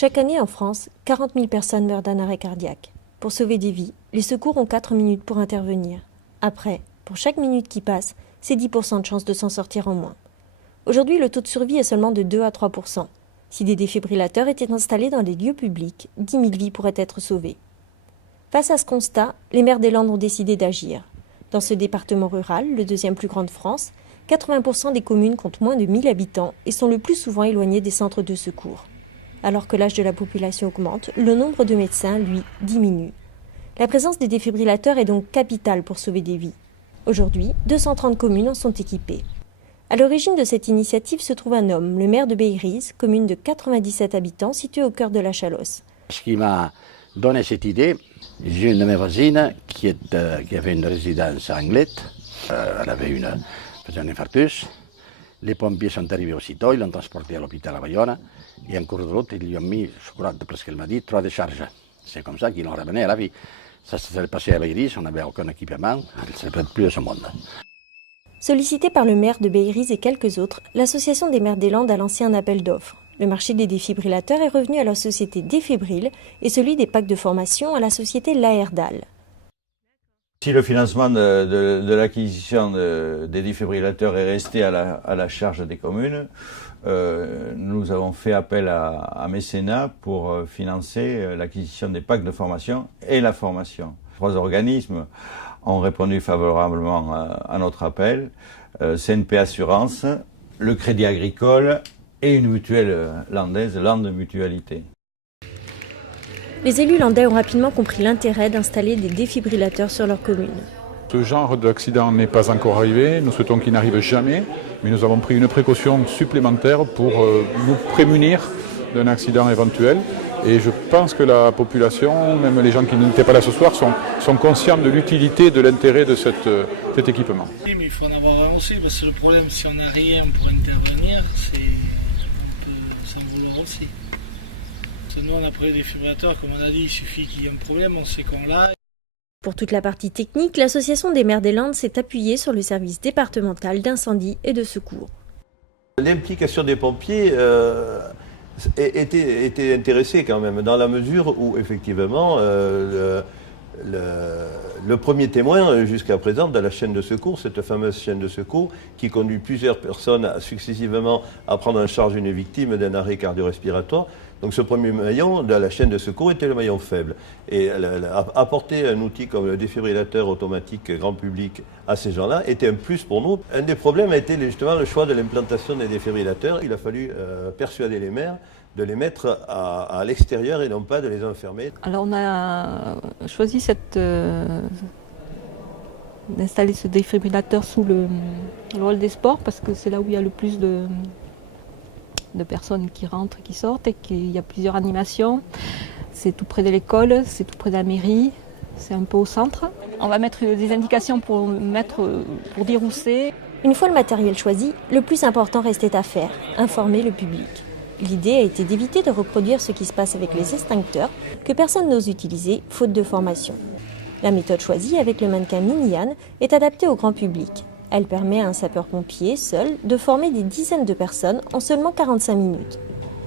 Chaque année en France, 40 000 personnes meurent d'un arrêt cardiaque. Pour sauver des vies, les secours ont 4 minutes pour intervenir. Après, pour chaque minute qui passe, c'est 10% de chance de s'en sortir en moins. Aujourd'hui, le taux de survie est seulement de 2 à 3%. Si des défibrillateurs étaient installés dans les lieux publics, 10 000 vies pourraient être sauvées. Face à ce constat, les maires des Landes ont décidé d'agir. Dans ce département rural, le deuxième plus grand de France, 80% des communes comptent moins de 1000 habitants et sont le plus souvent éloignées des centres de secours. Alors que l'âge de la population augmente, le nombre de médecins, lui, diminue. La présence des défibrillateurs est donc capitale pour sauver des vies. Aujourd'hui, 230 communes en sont équipées. À l'origine de cette initiative se trouve un homme, le maire de Beiriz, commune de 97 habitants située au cœur de la Chalosse. Ce qui m'a donné cette idée, j'ai une de mes voisines qui avait une résidence à Anglette. Elle faisait un infarctus. Les pompiers sont arrivés aussitôt, ils l'ont transportée à l'hôpital à Bayonne. Et en cours de route, ils lui ont mis, je crois, d'après ce qu'elle m'a dit, 3 décharges. C'est comme ça qu'ils l'ont ramenée à la vie. Ça s'est passé à Beiriz, on n'avait aucun équipement, elle ne se prête plus à ce monde. Sollicitée par le maire de Beiriz et quelques autres, l'Association des maires des Landes a lancé un appel d'offres. Le marché des défibrillateurs est revenu à la société Défibril et celui des packs de formation à la société Laerdal. Si le financement de l'acquisition des défibrillateurs est resté à la charge des communes, nous avons fait appel à mécénat pour financer l'acquisition des packs de formation et la formation. 3 organismes ont répondu favorablement à notre appel, CNP Assurance, le Crédit Agricole et une mutuelle landaise, Landes Mutualité. Les élus landais ont rapidement compris l'intérêt d'installer des défibrillateurs sur leur commune. Ce genre d'accident n'est pas encore arrivé, nous souhaitons qu'il n'arrive jamais, mais nous avons pris une précaution supplémentaire pour nous prémunir d'un accident éventuel. Et je pense que la population, même les gens qui n'étaient pas là ce soir, sont conscients de l'utilité, de l'intérêt de cet équipement. Oui, mais il faut en avoir un aussi, parce que le problème, si on n'a rien pour intervenir, c'est un peu s'en vouloir aussi. Nous, on a pris des défibrillateurs, comme on a dit, il suffit qu'il y ait un problème, on sait qu'on l'a. Pour toute la partie technique, l'Association des maires des Landes s'est appuyée sur le service départemental d'incendie et de secours. L'implication des pompiers était intéressée quand même, dans la mesure où effectivement le premier témoin jusqu'à présent de la chaîne de secours, cette fameuse chaîne de secours qui conduit plusieurs personnes successivement à prendre en charge une victime d'un arrêt cardio-respiratoire. Donc ce premier maillon de la chaîne de secours était le maillon faible. Et apporter un outil comme le défibrillateur automatique grand public à ces gens-là était un plus pour nous. Un des problèmes a été justement le choix de l'implantation des défibrillateurs. Il a fallu persuader les maires de les mettre à l'extérieur et non pas de les enfermer. Alors on a choisi d'installer ce défibrillateur sous le hall des sports parce que c'est là où il y a le plus de personnes qui rentrent et qui sortent et qu'il y a plusieurs animations. C'est tout près de l'école, c'est tout près de la mairie, c'est un peu au centre. On va mettre des indications pour dire où c'est. Une fois le matériel choisi, le plus important restait à faire, informer le public. L'idée a été d'éviter de reproduire ce qui se passe avec les extincteurs que personne n'ose utiliser, faute de formation. La méthode choisie avec le mannequin Mini-Yann est adaptée au grand public. Elle permet à un sapeur-pompier seul de former des dizaines de personnes en seulement 45 minutes.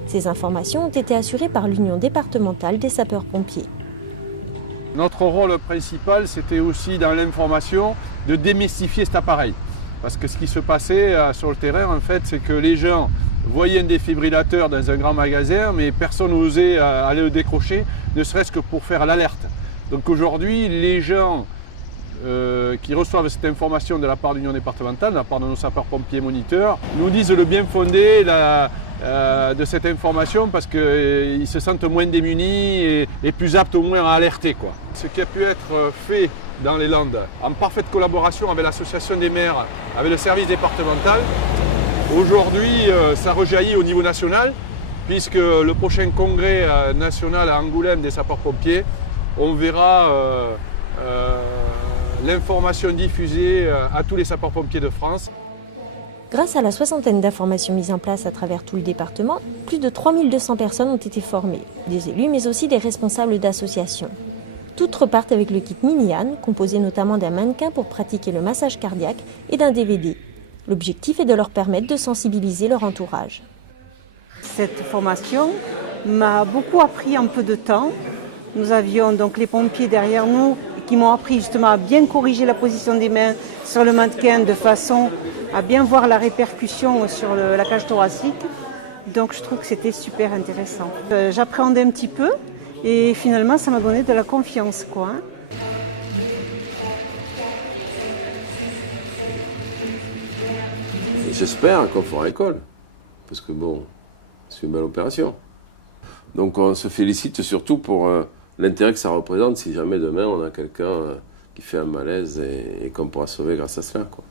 Ces informations ont été assurées par l'Union départementale des sapeurs-pompiers. Notre rôle principal, c'était aussi dans l'information de démystifier cet appareil. Parce que ce qui se passait sur le terrain, en fait, c'est que les gens voyaient un défibrillateur dans un grand magasin, mais personne n'osait aller le décrocher, ne serait-ce que pour faire l'alerte. Donc aujourd'hui, les gens qui reçoivent cette information de la part de l'Union départementale, de la part de nos sapeurs-pompiers moniteurs, nous disent le bien fondé de cette information parce qu'ils se sentent moins démunis et plus aptes au moins à alerter, quoi. Ce qui a pu être fait dans les Landes, en parfaite collaboration avec l'association des maires, avec le service départemental, aujourd'hui ça rejaillit au niveau national puisque le prochain congrès national à Angoulême des sapeurs-pompiers, on verra l'information diffusée à tous les sapeurs-pompiers de France. Grâce à la soixantaine d'informations mises en place à travers tout le département, plus de 3200 personnes ont été formées, des élus mais aussi des responsables d'associations. Toutes repartent avec le kit Mini-Yann, composé notamment d'un mannequin pour pratiquer le massage cardiaque et d'un DVD. L'objectif est de leur permettre de sensibiliser leur entourage. Cette formation m'a beaucoup appris en peu de temps. Nous avions donc les pompiers derrière nous qui m'ont appris justement à bien corriger la position des mains sur le mannequin de façon à bien voir la répercussion sur la cage thoracique. Donc je trouve que c'était super intéressant. J'appréhendais un petit peu et finalement ça m'a donné de la confiance, quoi. J'espère qu'on fera école, parce que bon, c'est une belle opération. Donc on se félicite surtout pour l'intérêt que ça représente si jamais demain on a quelqu'un qui fait un malaise et qu'on pourra sauver grâce à cela, quoi.